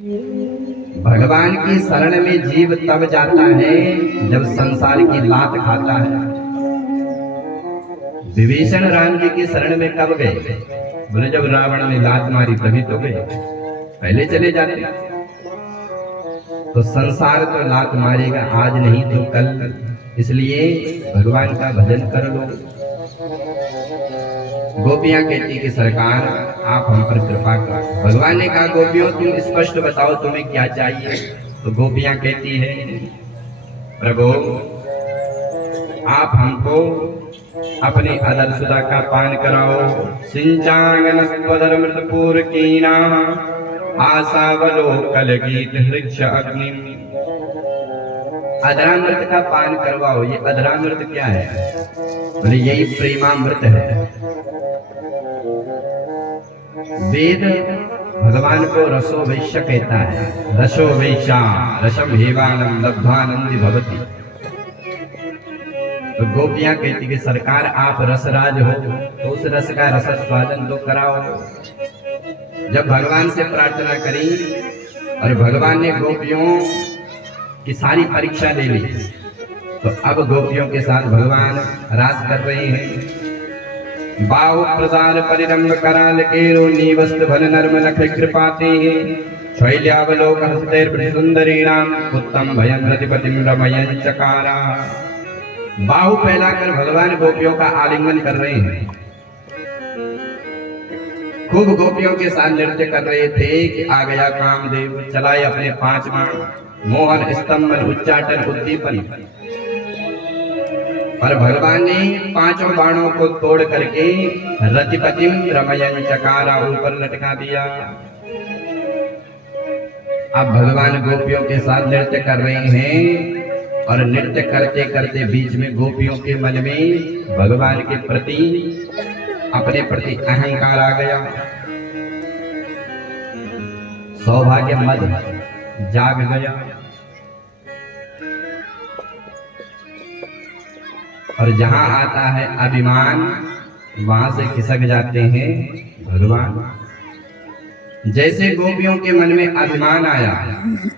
भगवान की शरण में जीव तब जाता है जब संसार की लात खाता है। विभीषण राम जी की शरण में कब गए? बोले जब रावण ने लात मारी तभी तो गए, पहले चले जाते। तो संसार तो लात मारेगा, आज नहीं तो कल, इसलिए भगवान का भजन कर लो। गोपियां कहती कि सरकार आप हम पर कृपा करो। भगवान ने कहा गोपियों तुम स्पष्ट बताओ तुम्हें क्या चाहिए। तो गोपियां कहती है प्रभु आप हमको अपने अदर सुधा का पान कराओ। सिंचांगन स्वधर्मृतपूर कीना आशावलो कल गीत वृक्ष अग्नि। अधरामृत का पान करवाओ। ये अधरामृत क्या है? बोले यही प्रेमामृत है। वेद भगवान को रसो वैश्य कहता है। रसो वैश्या रसम हेवानम लब्धानंदी भवति। तो गोपियां कहती कि सरकार आप रसराज हो तो उस रस का रस स्वादन तो कराओ। जब भगवान से प्रार्थना करी और भगवान ने गोपियों की सारी परीक्षा ले ली, तो अब गोपियों के साथ भगवान रास कर रहे हैं। बाहु प्रसार परिरंभ कराल केरो नीवस्त भन नर्म नख कृपाते शैल्यावलोक हस्तैर् सुंदरीणाम उत्तम भयं प्रतिपतिम रमयं चकारा। बाहु फैलाकर भगवान गोपियों का आलिंगन कर रहे हैं। खूब गोपियों के साथ नृत्य कर रहे थे कि आ गया कामदेव, चलाए अपने 5 बाण मोहन स्तंभन उच्चाटन उद्दीपन। पर भगवान ने 5 बाणों को तोड़ करके रतिपतिम रमयन चकारा ऊपर लटका दिया। अब भगवान गोपियों के साथ नृत्य कर रहे हैं और नृत्य करते करते बीच में गोपियों के मन में भगवान के प्रति अपने प्रति अहंकार आ गया। सौभाग्य मद जाग गया और जहां आता है अभिमान वहां से खिसक जाते हैं भगवान। जैसे गोपियों के मन में अभिमान आया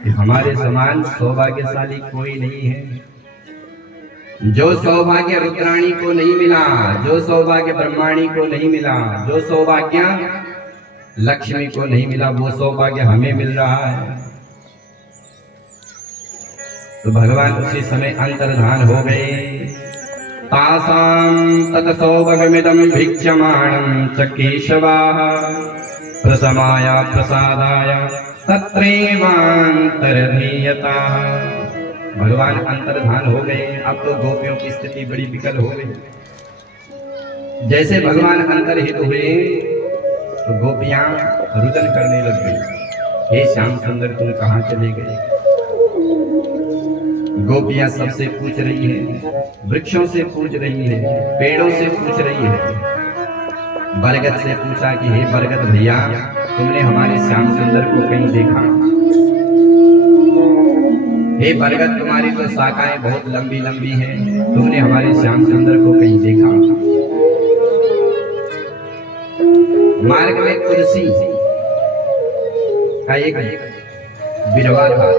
कि हमारे समान सौभाग्यशाली कोई नहीं है, जो सौभाग्य रुद्राणी को नहीं मिला, जो सौभाग्य ब्रह्माणी को नहीं मिला, जो सौभाग्य लक्ष्मी को नहीं मिला, वो सौभाग्य हमें मिल रहा है। तो भगवान उसी समय अंतर्धान हो गए। तासां तत सौभगमिदं भिक्षमाणं च केशवाः प्रसमाया प्रसादाय तत्रैवान्तर्धीयता। भगवान अंतर्धान हो गए। अब तो गोपियों की स्थिति बड़ी विकल हो गई। जैसे भगवान अंतर्हित हुए तो गोपियां रुदन करने लग गई, हे श्याम सुंदर तुम कहाँ चले गए? गोपियां सबसे पूछ रही है, वृक्षों से पूछ रही है, पेड़ों से पूछ रही है। बरगद से पूछा कि हे बरगद भैया तुमने हमारे श्याम सुंदर को कहीं देखा? हे बरगद तुम्हारी तो शाखाएं बहुत लंबी लंबी हैं, तुमने हमारे श्याम सुंदर को कहीं देखा? मार्ग में तुलसी का एक बिरवा था।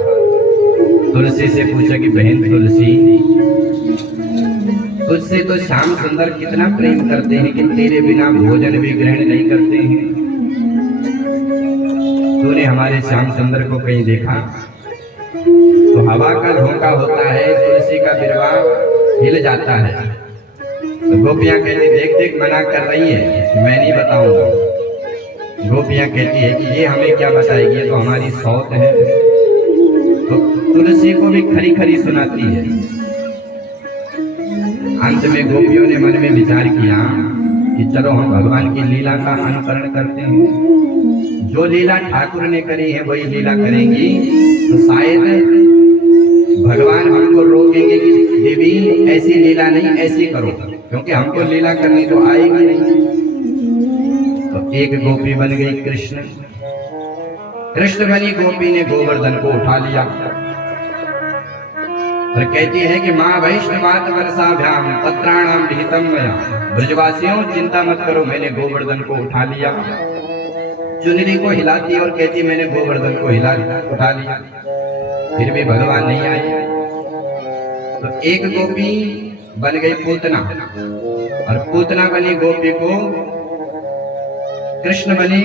तुलसी से पूछा कि बहन तुलसी तुझसे तो श्याम सुंदर कितना प्रेम करते हैं कि तेरे बिना भोजन भी ग्रहण नहीं करते हैं। तूने हमारे श्याम सुंदर को कहीं देखा? तो हवा का झोंका होता है, तुलसी का बिरवा हिल जाता है। तो गोपियां कहती देख देख मना कर रही है, मैं नहीं बताऊंगा। गोपियां कहती है कि ये हमें क्या बताएगी, ये तो हमारी सौत है। तो तुलसी को भी खरी खरी सुनाती है। अंत में गोपियों ने मन में विचार किया कि चलो हम भगवान की लीला का अनुकरण करते हैं। जो लीला ठाकुर ने करी है वही लीला करेंगी, तो शायद भगवान हमको रोकेंगे कि देवी ऐसी लीला नहीं, ऐसी करो, क्योंकि हमको लीला करनी तो आएगी नहीं। तो एक गोपी बन गई कृष्ण। कृष्ण बनी गोपी ने गोवर्धन को उठा लिया और कहती है कि माँ वैष्णवात वर्षाभ्याम पत्राणाम विहितम मया। ब्रजवासियों चिंता मत करो, मैंने गोवर्धन को उठा लिया। चुनरी को हिलाती और कहती मैंने गोवर्धन को उठा लिया, फिर भी भगवान नहीं आए। तो एक गोपी बन गई पूतना, और पूतना बनी गोपी को कृष्ण बनी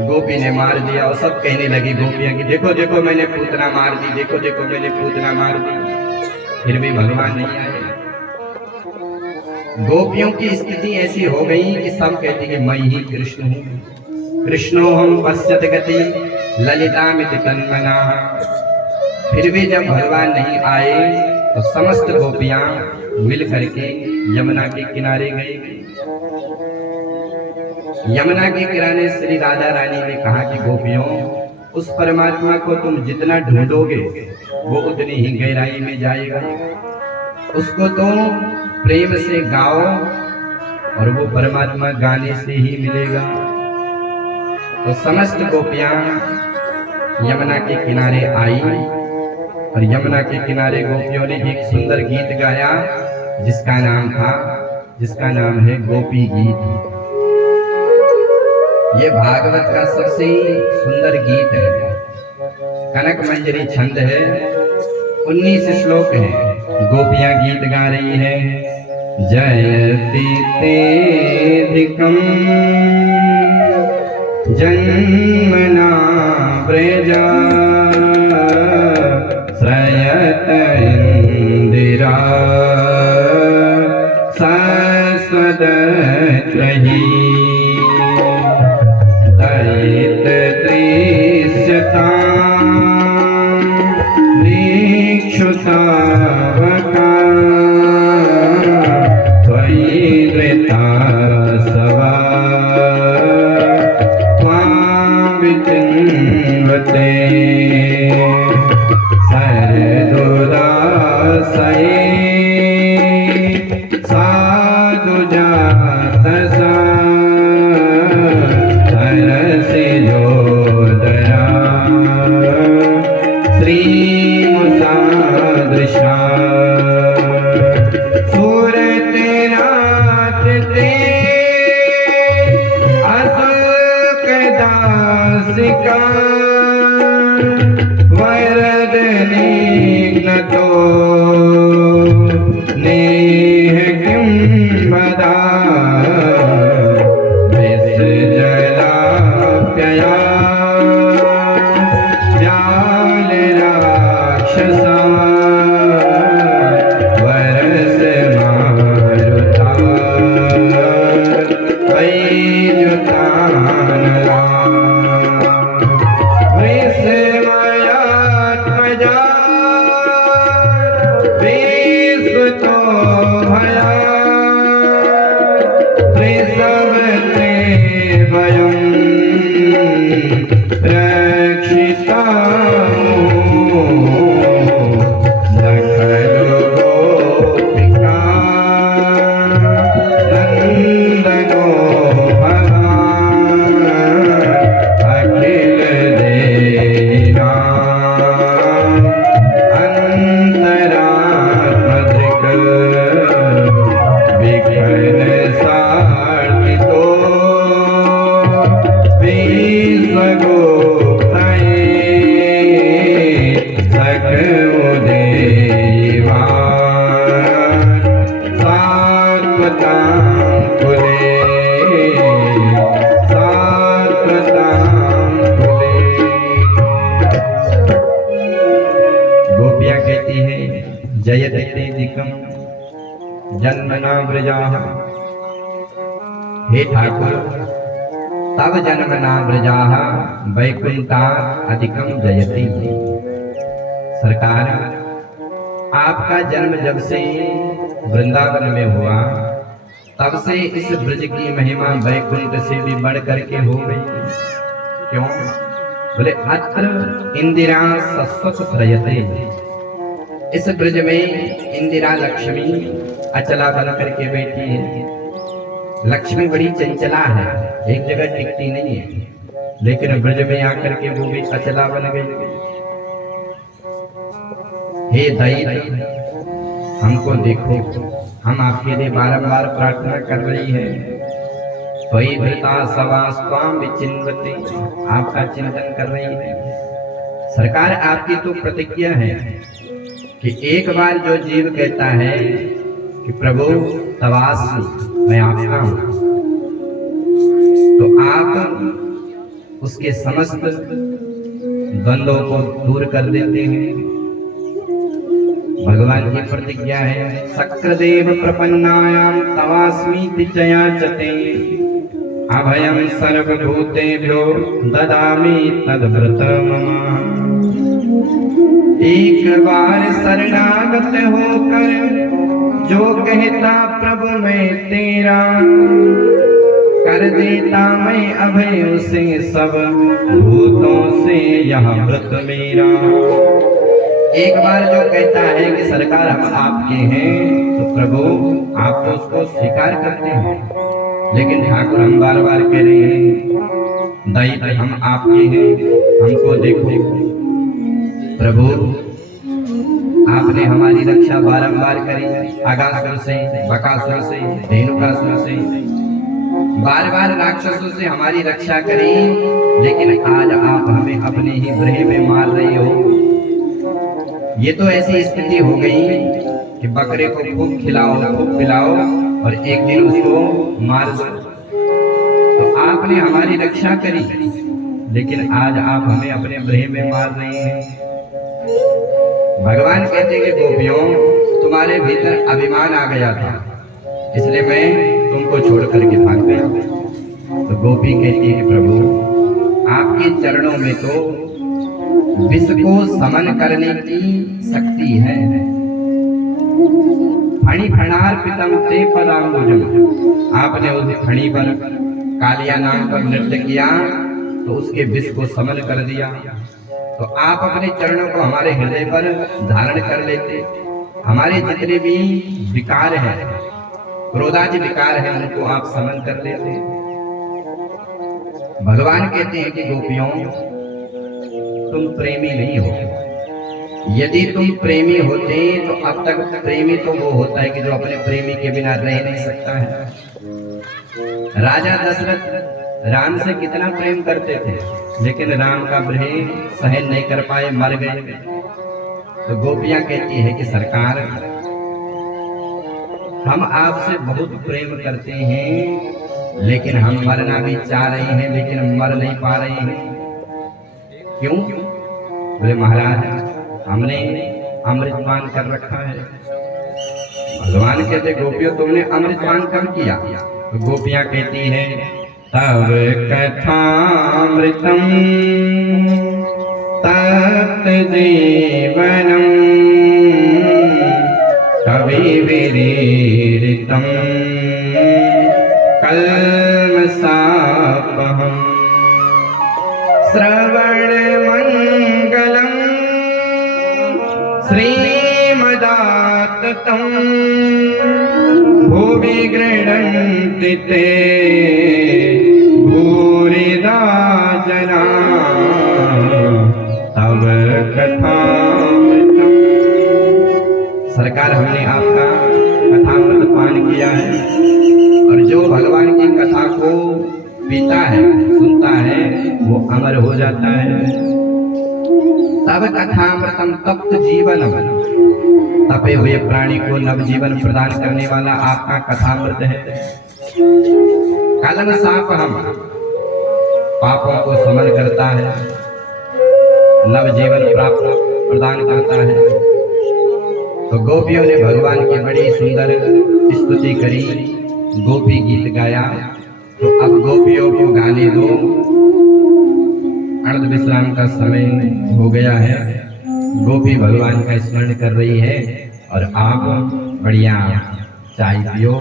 गोपी ने मार दिया। और सब कहने लगी गोपियां कि देखो देखो मैंने पूतना मार दी, देखो देखो मैंने पूतना मार दी, फिर भी भगवान नहीं आए। गोपियों की स्थिति ऐसी हो गई कि सब कहते कि मैं ही कृष्ण हूँ, कृष्णो हम पश्यत गति ललिता मिति तन्मना। फिर भी जब भगवान नहीं आए तो समस्त गोपियां मिल करके यमुना के किनारे गई। यमुना के किनारे श्री राधा रानी ने कहा कि गोपियों, उस परमात्मा को तुम जितना ढूंढोगे वो उतनी ही गहराई में जाएगा, उसको तुम प्रेम से गाओ और वो परमात्मा गाने से ही मिलेगा। तो समस्त गोपियां यमुना के किनारे आई, और यमुना के किनारे गोपियों ने एक सुंदर गीत गाया जिसका नाम है गोपी गीत। ये भागवत का सबसे सुंदर गीत है, कनक मंजरी छंद है, 19 श्लोक है। गोपियां गीत गा रही है, जयति तेधिकं जन्मना प्रजा श्रयत इंदिरा सस्वदत्रही दयित त्रिश्यता दीक्षुतावका त्वयि धृता सवा त्वां विचिन्वते सरदुदासये साधुजातसा सरसिजोदरा श्रीमुसादृशा सुरतराजते असुकदासिका वरदनिघ्नतो नेह किं वदा विसजलाप्यया व्यालराक्षसा वरसमारुता वैजुतानला विस्मयात्मजा विस्मतो भया त्रिसवते वयं रक्षितामो न खलु गोपिका नन्दनो भवान् अखिल देहिनां अन्तरात्मधृक् विघ्न सार्थितो विश्वगुप्तये सकमुदेवान् सात्वतां कुले गोपियां कहती हैं, जयति तेधिकं जन्मना व्रजाः, हे ठाकुर तब जन्मना व्रजाः वैकुंठात् अधिकं जयति। सरकार, आपका जन्म जब से वृंदावन में हुआ तब से इस ब्रज की महिमा वैकुंठ से भी बढ़ करके हो गई। क्यों? बोले अत्र इंदिरा सस्वत श्रयते, इस ब्रज में इंदिरा लक्ष्मी अचला बन करके बैठी है। लक्ष्मी बड़ी चंचला है, एक जगह टिकती नहीं है, लेकिन ब्रज में आकर के वो भी अचला बन गई। हे दैत्य, हमको देखो, हम आपके लिए बारंबार प्रार्थना कर रही है, त्वयि धृता सवास्त्वां विचिन्वते, आपका चिंतन कर रही है। सरकार आपकी तो प्रतिज्ञा है कि एक बार जो जीव कहता है कि प्रभु तवास्मि, मैं आपका हूं, तो आप उसके समस्त द्वंद्वों को दूर कर देते हैं। भगवान की प्रतिज्ञा है, शक्रदेव प्रपन्नायां तवास्मीति च याचते, अभयं सर्वभूतेभ्यो ददामि तद्व्रत मम। एक बार शरणागत होकर जो कहता प्रभु मैं तेरा, कर देता मैं अभय उसे सब भूतों से यह व्रत मेरा। एक बार जो कहता है कि सरकार हम आपके हैं, तो प्रभु आप तो उसको स्वीकार करते हैं, लेकिन ठाकुर हम बार बार कह रहे हैं दैत्य हम आपके हैं, हमको देखो। प्रभु आपने हमारी रक्षा बारंबार करी, अगासुर से, बकासुर से, धेनुकासुर से, बार बार राक्षसों से हमारी रक्षा करी, लेकिन आज आप हमें अपने ही गृह में मार रहे हो। ये तो ऐसी स्थिति हो गई कि बकरे को खूब खिलाओ, खूब पिलाओ और एक दिन उसको मार दो। तो आपने हमारी रक्षा करी, लेकिन आज आप हमें अपने गृह में मार रहे हैं। भगवान कहते हैं कि गोपियों, तुम्हारे भीतर अभिमान आ गया था, इसलिए मैं तुमको छोड़ करके भाग गया। तो गोपी कहती है प्रभु आपके चरणों में तो विष को समन करने की शक्ति है। फणी फणार्पितम ते पदाम्बुजम, आपने उस फणी पर कालिया नाम पर नृत्य किया तो उसके विष को समन कर दिया। तो आप अपने चरणों को हमारे हृदय पर धारण कर लेते, हमारे जितने भी विकार हैं, क्रोधादि विकार हैं, उनको आप समन कर लेते। भगवान कहते हैं कि गोपियों तुम प्रेमी नहीं हो। यदि तुम प्रेमी होते तो अब तक प्रेमी तो वो होता है कि जो अपने प्रेमी के बिना रह नहीं सकता है। राजा दशरथ राम से कितना प्रेम करते थे, लेकिन राम का प्रेम सहन नहीं कर पाए, मर गए। तो गोपियां कहती है कि सरकार हम आपसे बहुत प्रेम करते हैं, लेकिन हम मरना भी चाह रहे हैं, लेकिन मर नहीं पा रहे हैं। क्यों? बोले महाराज हमने अमृतपान कर रखा है। भगवान कहते गोपियों तुमने अमृतपान कब किया? तो गोपियां कहती हैं तब कथामृतम तत् जीवनम कवि विरीरितम कल्मषापहम् श्रवण मंगलम श्रीमदाततं भुवि गृह्णन्ति ते भूरिदा जना तव कथामृतम्। सरकार हमने आपका कथामृत पान किया है, और जो भगवान की कथा को पीता है, सुनता है, वो अमर हो जाता है। तब कथामृतम तप्त जीवनम, तपे हुए प्राणी को नवजीवन प्रदान करने वाला आपका कथामृत है। कलमषापहम्, पापों को समन करता है, नवजीवन प्राप्त प्रदान करता है। तो गोपियों ने भगवान की बड़ी सुंदर स्तुति करी, गोपी गीत गाया। तो अब गोपियों को गाने दो, अर्ध विश्राम का समय हो गया है। गोपी भगवान का स्मरण कर रही है और आप बढ़िया चाय पियो।